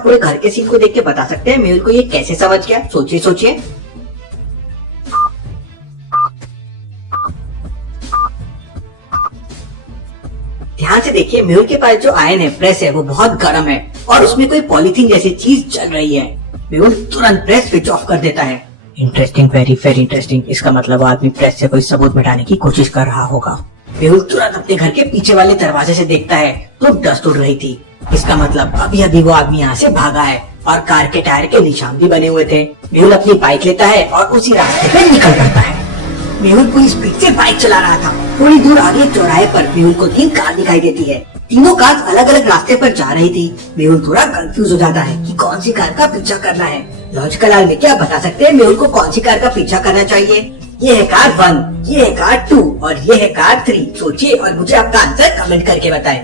आप पूरे घर के सीन को देख के बता सकते हैं मेहुल को ये कैसे समझ गया? सोचिए सोचिए। ध्यान से देखिए, मेहुल के पास जो आयन है, प्रेस है, वो बहुत गर्म है और उसमें कोई पॉलीथीन जैसी चीज चल रही है। मेहुल तुरंत प्रेस स्विच ऑफ कर देता है। Interesting, very very interesting. इसका मतलब आदमी प्रेस से कोई सबूत मिटाने की कोशिश कर रहा होगा। मेहुल तुरंत अपने घर के पीछे वाले दरवाजे से देखता है तो डस्ट उड़ रही थी। इसका मतलब अभी अभी वो आदमी यहाँ से भागा है और कार के टायर के निशान भी बने हुए थे। मेहुल अपनी बाइक लेता है और उसी रास्ते पे निकल पड़ता है। मेहुल पूरी स्पीड से बाइक चला रहा था। थोड़ी दूर आगे चौराहे पर मेहुल को 3 कार दिखाई देती है। तीनों कार अलग अलग रास्ते पर जा रही थी। मेहुल थोड़ा कंफ्यूज हो जाता है कि कौन सी कार का पीछा करना है। लॉजिकल आदमी क्या बता सकते हैं मेहुल को कौन सी कार का पीछा करना चाहिए? ये है कार 1, ये है कार 2 और ये है कार 3। सोचिए और मुझे आपका आंसर कमेंट करके बताएं।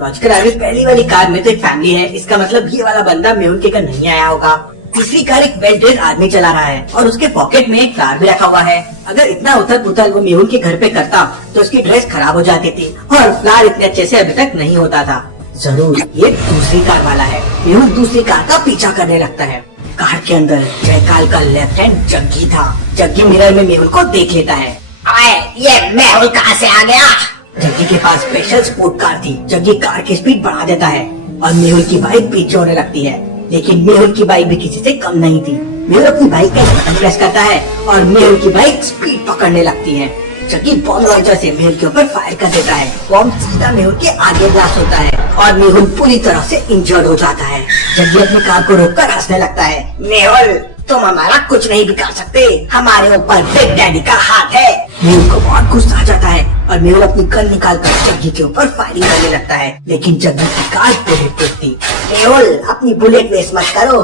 लॉजिकल आदमी पहली वाली कार में तो एक फैमिली है, इसका मतलब ये वाला बंदा मेहुल के घर नहीं आया होगा। तीसरी कार एक वेल ड्रेस आदमी चला रहा है और उसके पॉकेट में एक फ्लावर भी रखा हुआ है। अगर इतना उथल पुथल वो मेहुल के घर पे करता तो उसकी ड्रेस खराब हो जाती थी और फ्लावर इतने अच्छे से अभी तक नहीं होता था। जरूर ये दूसरी कार वाला है। मेहुल दूसरी कार का पीछा करने लगता है। कार के अंदर जयकाल का लेफ्ट हैंड जग्गी था। जग्गी मिरर में मेहुल को देख लेता है। अरे ये मेहुल कहाँ से आ गया? जग्गी के पास स्पेशल स्पोर्ट कार थी। जग्गी कार की स्पीड बढ़ा देता है और मेहुल की बाइक पीछे होने लगती है, लेकिन मेहुल की बाइक भी किसी से कम नहीं थी। मेहुल अपनी बाइक का बटन प्रेस करता है और मेहुल की बाइक स्पीड पकड़ने लगती है। जग्गी बॉम्ब लॉन्चर से मेहुल के ऊपर फायर कर देता है। बॉम्ब सीधा मेहुल के आगे ब्लास्ट होता है और मेहुल पूरी तरह से इंजर्ड हो जाता है। जग्गी अपनी कार को रोककर हंसने लगता है। मेहुल तुम हमारा कुछ नहीं बिगाड़ सकते, हमारे ऊपर बिग डैडी का हाथ है। मेहुल को बहुत गुस्सा आ जाता है और मेहुल अपनी गन निकाल कर जग्गी के ऊपर फायरिंग करने लगता है, लेकिन जग्गी की कार बुलेट प्रूफ थी। मेहुल अपनी बुलेट वेस्ट मत करो।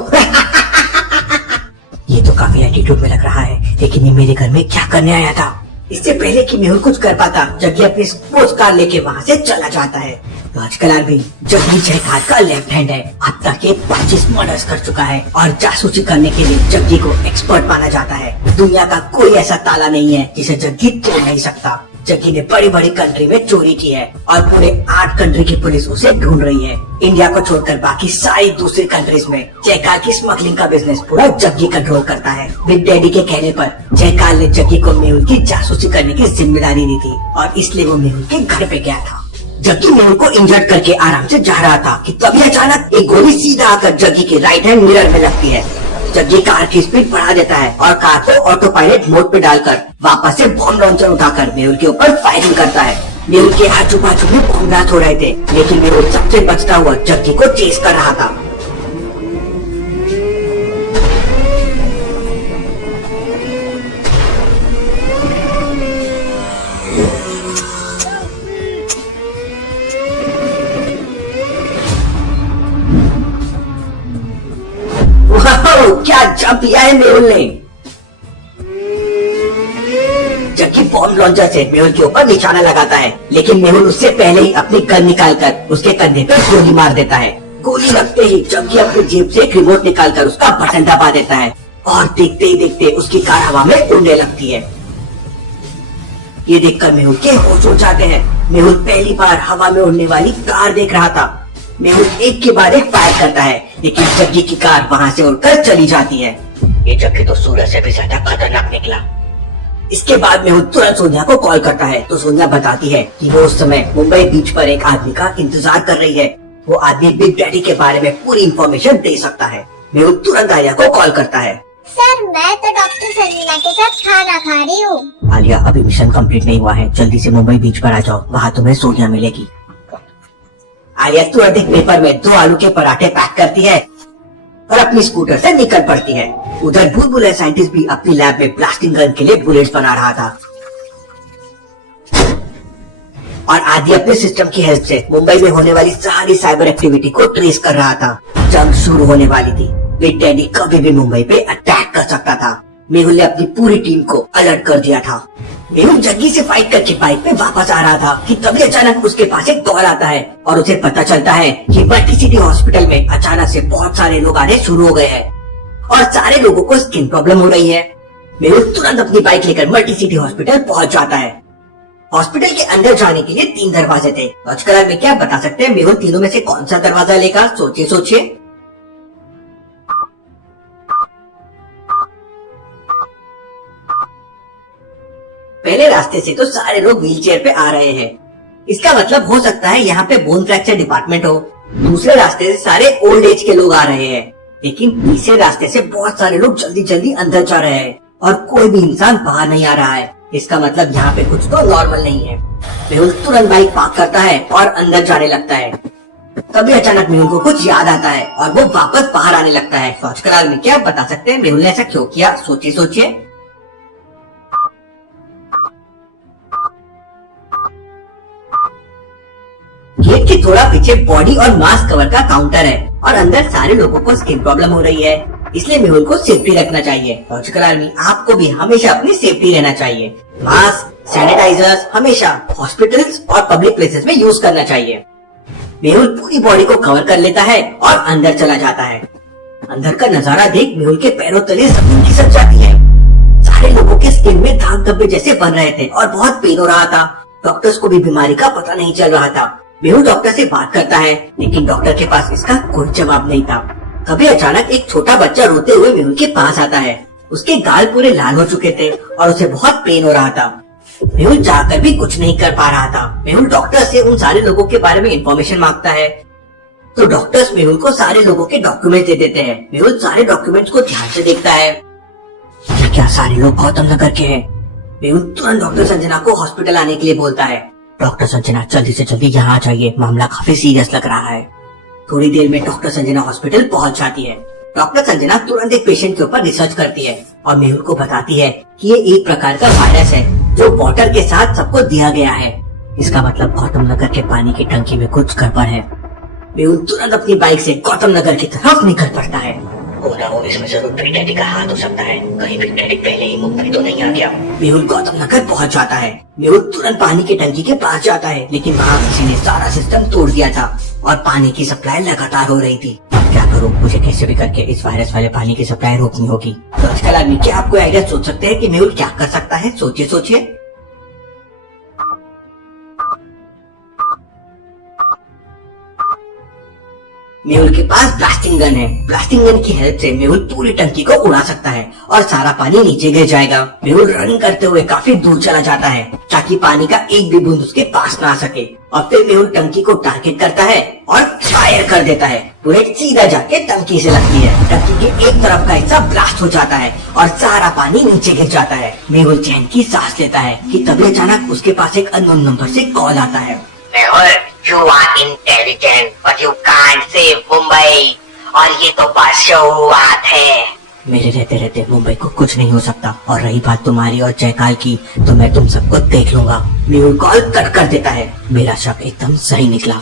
ये तो काफी एटीट्यूड में लग रहा है, लेकिन ये मेरे घर में क्या करने आया था? इससे पहले कि मेहुल कुछ कर पाता, जग्गी अपनी स्पोर्ट्स कार लेके वहाँ से चला जाता है। लॉजिकल आदमी जग्गी जयकाल का लेफ्ट हैंड है। अब तक ये 25 मर्डर्स कर चुका है और जासूसी करने के लिए जग्गी को एक्सपर्ट माना जाता है। दुनिया का कोई ऐसा ताला नहीं है जिसे जग्गी तोड़ नहीं सकता। जग्गी ने बड़ी बड़ी कंट्री में चोरी की है और पूरे 8 कंट्री की पुलिस उसे ढूंढ रही है। इंडिया को छोड़कर बाकी सारी दूसरी कंट्रीज में जयकाल की स्मगलिंग का बिजनेस पूरा जग्गी कंट्रोल करता है। बिग डैडी के कहने पर जयकाल ने जग्गी को मेहुल की जासूसी करने की जिम्मेदारी दी थी और इसलिए वो मेहुल के घर पे गया था। जग्गी मेहुल को इंजर्ड करके आराम से जा रहा था कि तभी अचानक एक गोली सीधा आकर जग्गी के राइट हैंड मिरर में लगती है। जग्गी कार की स्पीड बढ़ा देता है और कार को ऑटो पायलट मोड पे डालकर वापस से बॉम्ब लॉन्चर उठाकर मेहुल के ऊपर फायरिंग करता है। मेहुल के आजू बाजू में बॉम्ब ब्लास्ट हो रहे थे, लेकिन मेहुल सबसे बचता हुआ जग्गी को चेस कर रहा था। क्या जंप लिया है मेहुल ने। जग्गी बॉम्ब लॉन्चर से मेहुल के ऊपर निशाना लगाता है, लेकिन मेहुल उससे पहले ही अपनी गन निकालकर उसके कंधे पे गोली मार देता है। गोली लगते ही जग्गी अपनी जेब से एक रिमोट निकालकर उसका बटन दबा देता है और देखते ही देखते उसकी कार हवा में उड़ने लगती है। ये देखकर मेहुल के होश उड़ जाते हैं। मेहुल पहली बार हवा में उड़ने वाली कार देख रहा था। मेहुल एक के बाद एक फायर करता है, लेकिन जग्गी की कार वहाँ से उड़कर चली जाती है। ये जग्गी तो सूरज से भी ज्यादा खतरनाक निकला। इसके बाद मेहुल तुरंत सोनिया को कॉल करता है तो सोनिया बताती है कि वो उस समय मुंबई बीच पर एक आदमी का इंतजार कर रही है। वो आदमी बिग डैडी के बारे में पूरी इंफॉर्मेशन दे सकता है। मेहुल तुरंत आलिया को कॉल करता है। सर मैं तो डॉक्टर सलीना के साथ खाना खा रही हूँ। आलिया अभी मिशन कंप्लीट नहीं हुआ है, जल्दी से मुंबई बीच पर आ जाओ, वहाँ तुम्हें सोनिया मिलेगी। आलिया तुरंत एक पेपर में 2 आलू के पराठे पैक करती है और अपनी स्कूटर से निकल पड़ती है। उधर भूल-भुलैया साइंटिस्ट भी अपनी लैब में ब्लास्टिंग गन के लिए बुलेट्स बना रहा था और आदि अपने सिस्टम की हेल्प से मुंबई में होने वाली सारी साइबर एक्टिविटी को ट्रेस कर रहा था। जंग शुरू होने वाली थी। बिग डैडी कभी भी मुंबई पे अटैक कर सकता था। मेहुल ने अपनी पूरी टीम को अलर्ट कर दिया था। मेहुल जग्गी से फाइट करके बाइक पे वापस आ रहा था कि तभी अचानक उसके पास एक कॉल आता है और उसे पता चलता है कि मल्टी सिटी हॉस्पिटल में अचानक से बहुत सारे लोग आने शुरू हो गए हैं और सारे लोगों को स्किन प्रॉब्लम हो रही है। मेहुल तुरंत अपनी बाइक लेकर मल्टी सिटी हॉस्पिटल पहुंच जाता है। हॉस्पिटल के अंदर जाने के लिए 3 दरवाजे थे। आजकल में क्या बता सकते हैं मेहुल तीनों में से कौन सा दरवाजा लेगा? सोचिए सोचिए। पहले रास्ते से तो सारे लोग व्हीलचेयर पे आ रहे हैं। इसका मतलब हो सकता है यहाँ पे बोन फ्रैक्चर डिपार्टमेंट हो। दूसरे रास्ते से सारे ओल्ड एज के लोग आ रहे हैं, लेकिन तीसरे रास्ते से बहुत सारे लोग जल्दी जल्दी अंदर जा रहे हैं और कोई भी इंसान बाहर नहीं आ रहा है। इसका मतलब यहाँ पे कुछ तो नॉर्मल नहीं है। मेहुल तुरंत बाइक पार्क करता है और अंदर जाने लगता है। तभी अचानक मेहुल को कुछ याद आता है और वो वापस बाहर आने लगता है। सोचकर में क्या बता सकते हैं मेहुल ने ऐसा क्यों किया? सोचिए सोचिए। गेट के थोड़ा पीछे बॉडी और मास्क कवर का काउंटर है और अंदर सारे लोगों को स्किन प्रॉब्लम हो रही है, इसलिए मेहुल को सेफ्टी रखना चाहिए। लॉजिकल आर्मी आपको भी हमेशा अपनी सेफ्टी रहना चाहिए। मास्क, सैनिटाइजर्स हमेशा हॉस्पिटल्स और पब्लिक प्लेसेस में यूज करना चाहिए। मेहुल पूरी बॉडी को कवर कर लेता है और अंदर चला जाता है। अंदर का नजारा देख मेहुल के पैरों तले जमीन खिसक जाती है। सारे लोगों के स्किन में दाग धब्बे जैसे बन रहे थे और बहुत पेन हो रहा था। डॉक्टर्स को भी बीमारी का पता नहीं चल रहा था। मेहुल डॉक्टर से बात करता है, लेकिन डॉक्टर के पास इसका कोई जवाब नहीं था। तभी अचानक एक छोटा बच्चा रोते हुए मेहुल के पास आता है। उसके गाल पूरे लाल हो चुके थे और उसे बहुत पेन हो रहा था। मेहुल चाहकर भी कुछ नहीं कर पा रहा था। मेहुल डॉक्टर से उन सारे लोगों के बारे में इंफॉर्मेशन मांगता है, तो डॉक्टर्स मेहुल को सारे लोगों के डॉक्यूमेंट दे देते हैं। मेहुल सारे डॉक्यूमेंट्स को ध्यान से देखता है। क्या सारे लोग गौतम नगर के हैं? मेहुल तुरंत डॉक्टर संजना को हॉस्पिटल आने के लिए बोलता है। डॉक्टर संजना जल्दी से जल्दी यहाँ आ जाइए, मामला काफी सीरियस लग रहा है। थोड़ी देर में डॉक्टर संजना हॉस्पिटल पहुँच जाती है। डॉक्टर संजना तुरंत एक पेशेंट के ऊपर रिसर्च करती है और मेहुल को बताती है कि ये एक प्रकार का वायरस है जो वाटर के साथ सबको दिया गया है। इसका मतलब गौतम नगर के पानी की टंकी में कुछ गड़बड़ है। मेहुल तुरंत अपनी बाइक से गौतम नगर की तरफ निकल पड़ता है। हो ना हो इसमें जरूर बिग डैडी का हाथ हो सकता है। कहीं बिग डैडी पहले ही मुंबई तो नहीं आ गया। मेहुल गौतम नगर पहुंच जाता है। मेहुल तुरंत पानी की टंकी के पास जाता है, लेकिन वहाँ किसी ने सारा सिस्टम तोड़ दिया था और पानी की सप्लाई लगातार हो रही थी। अब क्या करूँ? मुझे कैसे भी करके इस वायरस वाले पानी की सप्लाई रोकनी होगी। तो आजकल आदमी क्या आपको आइडिया सोच सकते हैं कि मेहुल क्या कर सकता है? सोचिए सोचिए। मेहुल के पास ब्लास्टिंग गन है। ब्लास्टिंग गन की हेल्प से मेहुल पूरी टंकी को उड़ा सकता है और सारा पानी नीचे गिर जाएगा। मेहुल रन करते हुए काफी दूर चला जाता है ताकि पानी का एक भी बूंद उसके पास ना आ सके। और फिर मेहुल टंकी को टारगेट करता है और फायर कर देता है। बुलेट सीधा जाके टंकी से लगती है। टंकी के एक तरफ का हिस्सा ब्लास्ट हो जाता है और सारा पानी नीचे गिर जाता है। मेहुल चैन की सांस लेता है कि तभी अचानक उसके पास एक अननोन नंबर से कॉल आता है। Mehul, you are intelligent, but you can't save Mumbai. और ये तो बस शुरुआत है। मेरे रहते रहते मुंबई को कुछ नहीं हो सकता। और रही बात तुम्हारी और जयकाल की, तो मैं तुम सबको देख लूंगा। मेहुल कॉल कट कर देता है। मेरा शक एकदम सही निकला।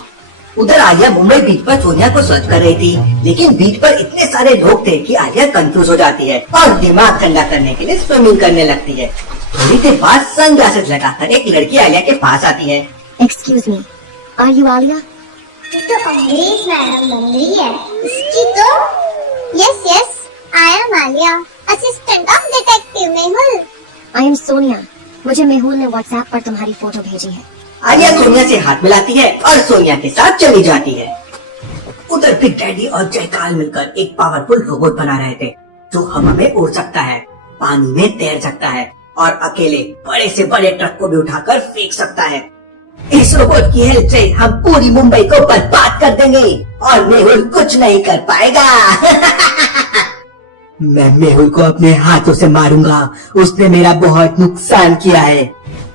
उधर आलिया मुंबई बीच पर सोनिया को सर्च कर रही थी, लेकिन बीच पर इतने सारे लोग थे कि आलिया कंफ्यूज हो जाती है और दिमाग ठंडा करने के लिए स्विमिंग करने लगती है। थोड़ी देर बाद सनग्लासेस लगाकर एक लड़की आलिया के पास आती है। Excuse me, are you Alia? ये तो अंग्रेज मैडम लग रही है। इसकी तो yes yes, I am Alia, assistant of detective Mehul. I am Sonia. मुझे मेहुल ने व्हाट्सएप पर तुम्हारी फोटो भेजी है। आलिया सोनिया से हाथ मिलाती है और सोनिया के साथ चली जाती है। उधर बिग डैडी और जयकाल मिलकर एक पावरफुल रोबोट बना रहे थे जो हवा में उड़ सकता है, पानी में तैर सकता है और अकेले बड़े से बड़े ट्रक को भी उठाकर फेंक सकता है। इस रोबोट की हेल्प से हम पूरी मुंबई को बर्बाद कर देंगे और मेहुल कुछ नहीं कर पाएगा। मैं मेहुल को अपने हाथों से मारूंगा। उसने मेरा बहुत नुकसान किया है।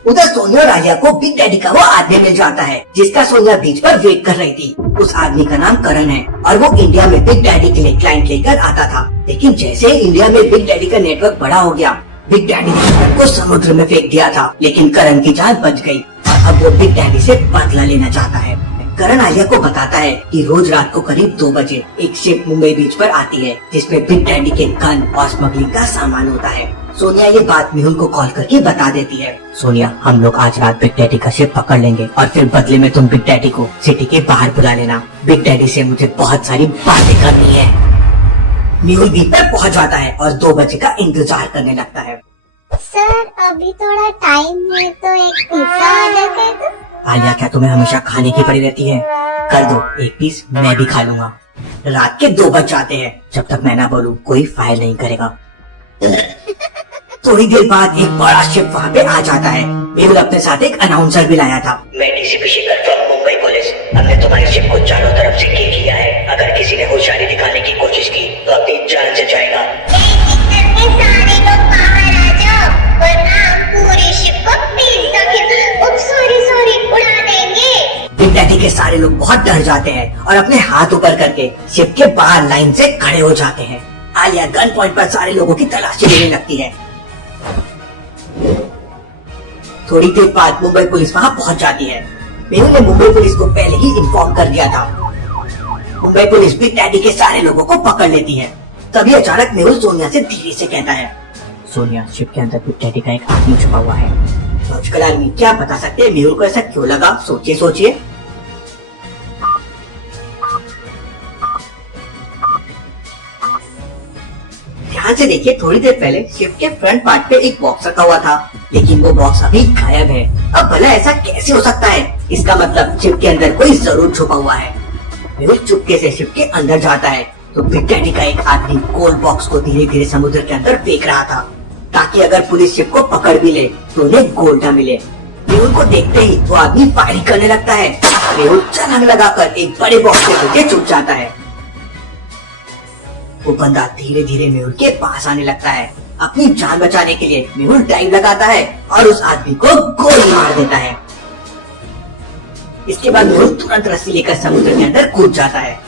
उधर सोनिया और आलिया को बिग डैडी का वो आदमी मिल जाता है जिसका सोनिया बीच पर वेट कर रही थी। उस आदमी का नाम करण है और वो इंडिया में बिग डैडी के लिए क्लाइंट लेकर आता था। लेकिन जैसे ही इंडिया में बिग डैडी का नेटवर्क बड़ा हो गया, बिग डैडी ने करण को समुद्र में फेंक दिया था, लेकिन करण की जान बच गई और अब वो बिग डैडी से बदला लेना चाहता है। करण आलिया को बताता है कि रोज रात को करीब 2 बजे एक शिप मुंबई बीच पर आती है जिसमें बिग डैडी के गन और स्मगलिंग का सामान होता है। सोनिया ये बात मेहुल को कॉल करके बता देती है। सोनिया, हम लोग आज रात बिग डैडी का शिप पकड़ लेंगे और फिर बदले में तुम बिग डैडी को सिटी के बाहर बुला लेना। बिग डैडी से मुझे बहुत सारी बातें करनी है। मेहुल बीच पर पहुंच जाता है और 2 बजे का इंतजार करने लगता है। सर अभी थोड़ा टाइम है तो एक पिज्जा ऑर्डर कर दो। आलिया, क्या तुम्हें हमेशा खाने की पड़ी रहती है? कर दो, एक पीस मैं भी खा लूंगा। रात के 2 बज जाते हैं, जब तक मैं ना बोलूं कोई फायर नहीं करेगा। थोड़ी देर बाद एक बड़ा शिप वहाँ पे आ जाता है। मेहुल अपने साथ एक अनाउंसर भी लाया था। मैं DCP Shekhar from Mumbai police. हमने तुम्हारी शिप को चारों तरफ से घेर लिया है। अगर किसी ने होशियारी दिखाने की कोशिश की तो अपनी जान से जाएगा। सारे लोग बाहर आ जाओ, वरना हम पूरी शिप को पिज्जा के सॉरी उड़ा देंगे। बिग डैडी के सारे लोग बहुत डर जाते हैं और अपने हाथ ऊपर करके शिप के बाहर लाइन से खड़े हो जाते हैं। आलिया गन पॉइंट पर सारे लोगों की तलाशी लेने लगती है। थोड़ी देर बाद मुंबई पुलिस वहाँ पहुँच जाती है। मेहुल ने मुंबई पुलिस को पहले ही इन्फॉर्म कर दिया था। मुंबई पुलिस बिग डैडी के सारे लोगों को पकड़ लेती है। तभी अचानक मेहुल सोनिया से धीरे से कहता है, सोनिया, शिप के अंदर बिग डैडी का एक आदमी छुपा हुआ है। लॉजिकल आदमी क्या बता सकते हैं मेहुल को ऐसा क्यों लगा? सोचिए। ध्यान से देखिए, थोड़ी देर पहले शिप के फ्रंट पार्ट पे एक बॉक्स रखा हुआ था, लेकिन वो बॉक्स अभी गायब है। अब भला ऐसा कैसे हो सकता है? इसका मतलब शिप के अंदर कोई जरूर छुपा हुआ है। मेहुल चुपके से शिप के अंदर जाता है तो बिग डैडी का एक आदमी गोल्ड बॉक्स को धीरे धीरे समुद्र के अंदर फेंक रहा था, ताकि अगर पुलिस शिप को पकड़ भी ले तो उन्हें गोल्ड न मिले। मेहुल को देखते ही वो आदमी फायरिंग करने लगता है। मेहुल छलांग लगाकर एक बड़े बॉक्स के पीछे छुप जाता है। वो बंदा धीरे धीरे मेहुल के पास आने लगता है। अपनी जान बचाने के लिए मेहुल डाइव लगाता है और उस आदमी को गोली मार देता है। इसके बाद मेहुल तुरंत रस्सी लेकर समुद्र के अंदर कूद जाता है।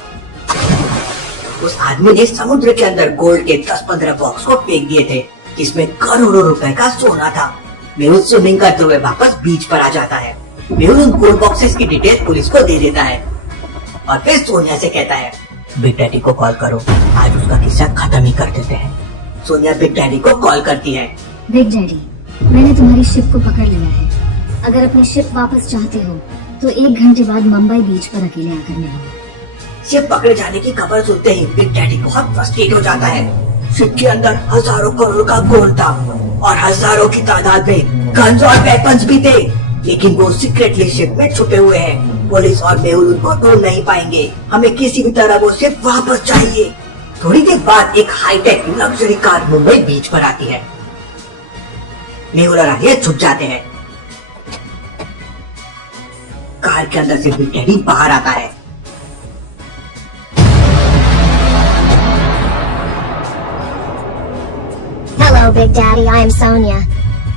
उस आदमी ने समुद्र के अंदर गोल्ड के 10-15 बॉक्स को फेंक दिए थे, जिसमें करोड़ों रुपए का सोना था। मेहुल स्विमिंग करते हुए वापस बीच पर आ जाता है। मेहुल उन गोल्ड बॉक्सेस की डिटेल पुलिस को दे देता है और फिर सोनिया से कहता है, बिग डैडी को कॉल करो, आज उसका किस्सा खत्म ही कर देते हैं। सोनिया बिग डैडी को कॉल करती है। बिग डैडी, मैंने तुम्हारी शिप को पकड़ लिया है। अगर अपनी शिप वापस चाहते हो तो 1 घंटे बाद मुंबई बीच पर अकेले आकर मिलो। शिप पकड़े जाने की खबर सुनते ही बिग डैडी बहुत फ्रस्ट्रेट हो जाता है। शिप के अंदर हजारों करोड़ का गोल्ड था और हजारों की तादाद में गन्स और वेपन्स भी थे, लेकिन वो सीक्रेटली शिप में छुपे हुए हैं। पुलिस और मेहुल उनको ढूंढ नहीं पाएंगे। हमें किसी भी तरह वो शिप वापस चाहिए। थोड़ी देर बाद एक हाईटेक लग्जरी कार मुंबई बीच पर आती है। मेहुल और आलिया छुप जाते हैं। कार के अंदर से बिग डैडी बाहर आता है। Hello, Big Daddy. I am Sonia.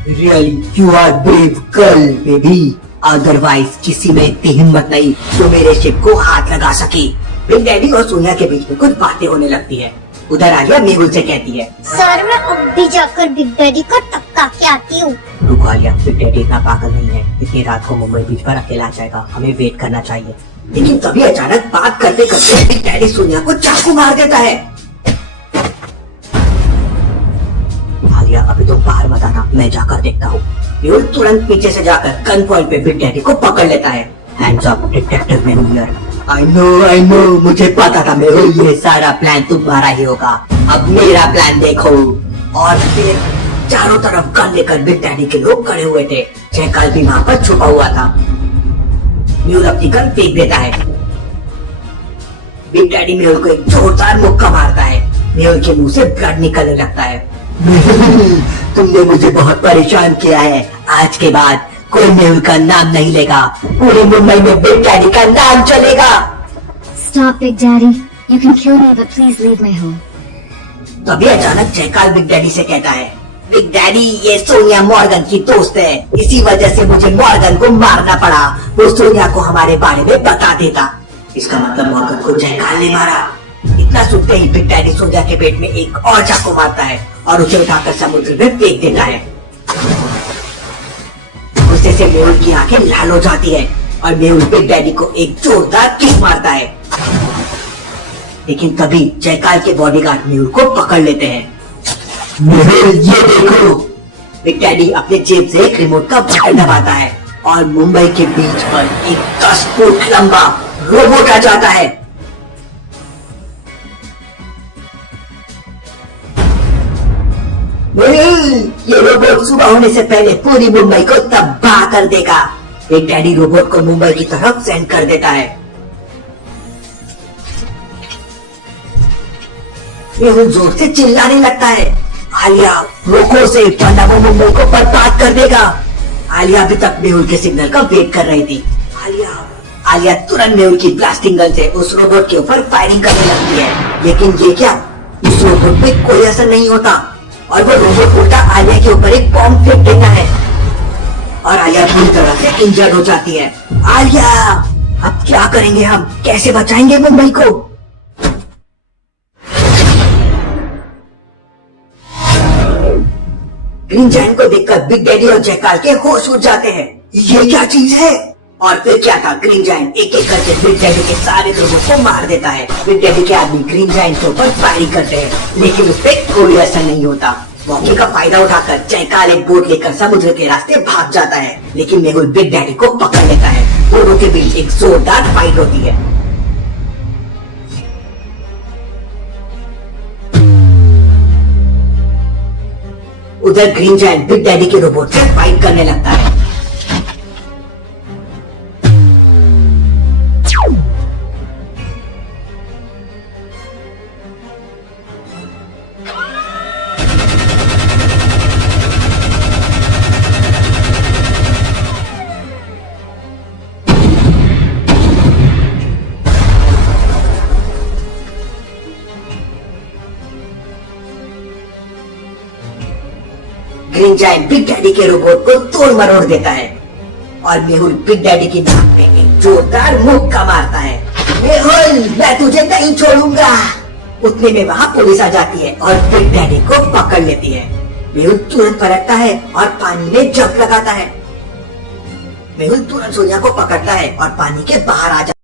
Really, you are brave girl, baby. Otherwise किसी में इतनी हिम्मत नहीं जो मेरे शिप को हाथ लगा सके। बिग डैडी और सोनिया के बीच में कुछ बातें होने लगती है। उधर आलिया मेहुल से कहती है, सर मैं अब भी जाकर बिग डैडी को टपका के आती हूँ। रुको आलिया, बिग डैडी इतना पागल नहीं है, इतनी रात को मुंबई बीच पर अकेला आ जाएगा, हमें वेट करना चाहिए। लेकिन तभी अचानक बात करते करते बिग डैडी सोनिया को चाकू मार देता है। आलिया, अभी तुम बाहर मत आना, मैं जाकर देखता हूँ। मेहुल तुरंत पीछे से जाकर गन पॉइंट पे बिग डैडी को पकड़ लेता है। Hands up detective Mehul here. I know, मुझे पता था मेहुल, ये सारा प्लान तुम्हारा ही होगा। अब मेरा प्लान देखो। और फिर चारों तरफ गन लेकर बिग डैडी के लोग खड़े हुए थे। जयकाल भी वहाँ पर छुपा हुआ था। मेहुल अपनी गन फेंक देता है। बिग डैडी मेहुल को एक जोरदार मुक्का मारता है। मेहुल के मुंह से ब्लड निकलने लगता है। तुमने मुझे बहुत परेशान किया है। आज के बाद कोई मेहुल का नाम नहीं लेगा। पूरे मुंबई में बिग डैडी का नाम चलेगा। Stop, Big Daddy. You can kill me, but please leave my home. तभी अचानक जयकाल बिग डैडी से कहता है, बिग डैडी, ये सोनिया मॉर्गन की दोस्त है, इसी वजह से मुझे मॉर्गन को मारना पड़ा। वो सोनिया को हमारे बारे में बता देता। इसका मतलब मॉर्गन को जयकाल ने मारा। इतना सुनते ही बिग डैडी सोनिया के पेट में एक और चाकू मारता है और उसे उठाकर समुद्र में फेंक देता है। गुस्से से मेहुल की आंखें लाल हो जाती है और मेहुल बिग डैडी को एक जोरदार किक मारता है। लेकिन तभी जयकाल के बॉडीगार्ड मेहुल को पकड़ लेते हैं। मेहुल, ये देखो। बिग डैडी अपने जेब से एक रिमोट का बटन दबाता है और मुंबई के बीच पर एक 10 फुट लंबा रोबोट आ जाता है। मेहुल, ये रोबोट रोबोट सुबह होने से पहले पूरी मुंबई को तबाह कर देगा। बिग डैडी रोबोट को मुंबई की तरफ सेंड कर देता है। मेहुल जोर से चिल्लाने लगता है, आलिया रोको उसे, वरना वो मुंबई को बर्बाद कर देगा। आलिया अभी तक मेहुल के सिग्नल का वेट कर रही थी। आलिया तुरंत मेहुल की ब्लास्टिंग गन से उस रोबोट के ऊपर फायरिंग करने लगती है, लेकिन ये क्या, उस रोबोट पे कोई असर नहीं होता और वो रोबोट उल्टा आलिया के ऊपर एक बॉम्ब फेंक देता है और आलिया पूरी तरह से इंजर्ड हो जाती है। आलिया, अब क्या करेंगे हम, कैसे बचाएंगे मुंबई को? ग्रीन जायंट को देखकर बिग डैडी और जयकाल के होश उड़ जाते हैं। ये क्या चीज है? और फिर क्या था, ग्रीन जायंट एक एक करके बिग डैडी के सारे लोगों को मार देता है। बिग डैडी के आदमी ग्रीन जायंट के ऊपर फायरिंग करते हैं, लेकिन उस पर कोई असर नहीं होता। मौके का फायदा उठाकर जयकाल एक बोट लेकर समुद्र के रास्ते भाग जाता है, लेकिन मेहुल बिग डैडी को पकड़ लेता है। दोनों के बीच एक जोरदार फाइट होती है। उधर ग्रीन जायंट बिग डैडी के रोबोट से फाइट करने लगता है। ग्रीन जायंट बिग डैडी के रोबोट को तोड़ मरोड़ देता है और मेहुल बिग डैडी की नाक में एक जोरदार मुक्का मारता है। मेहुल, मैं तुझे नहीं छोड़ूंगा। उतने में वहाँ पुलिस आ जाती है और बिग डैडी को पकड़ लेती है। मेहुल तुरंत पलटता है और पानी में जंप लगाता है। मेहुल तुरंत सोनिया को पकड़ता है और पानी के बाहर आ जाता है।